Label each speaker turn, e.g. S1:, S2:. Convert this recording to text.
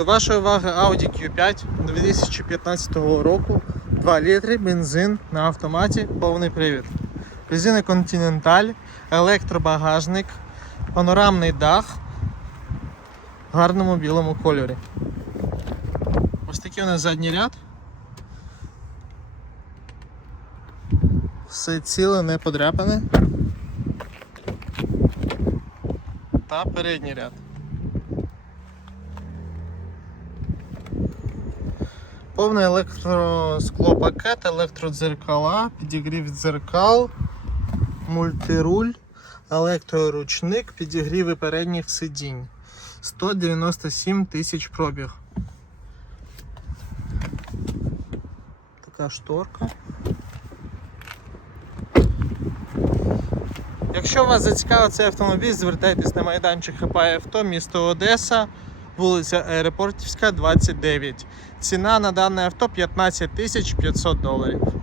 S1: До вашої уваги Audi Q5 2015 року, 2 літри, бензин на автоматі, повний привід. Резина Continental, електробагажник, панорамний дах в гарному білому кольорі. Ось такий у нас задній ряд. Все ціле, не подряпане. Та передній ряд. Повний електросклопакет, електродзеркала, підігрів дзеркал, мультируль, електроручник, підігріви передніх сидінь. 197 тисяч пробіг. Така шторка. Якщо вас зацікавив цей автомобіль, звертайтесь на майданчик ХП Авто, місто Одеса, вулиця Аеропортівська, 29. Ціна на дане авто 15 тисяч 500 доларів.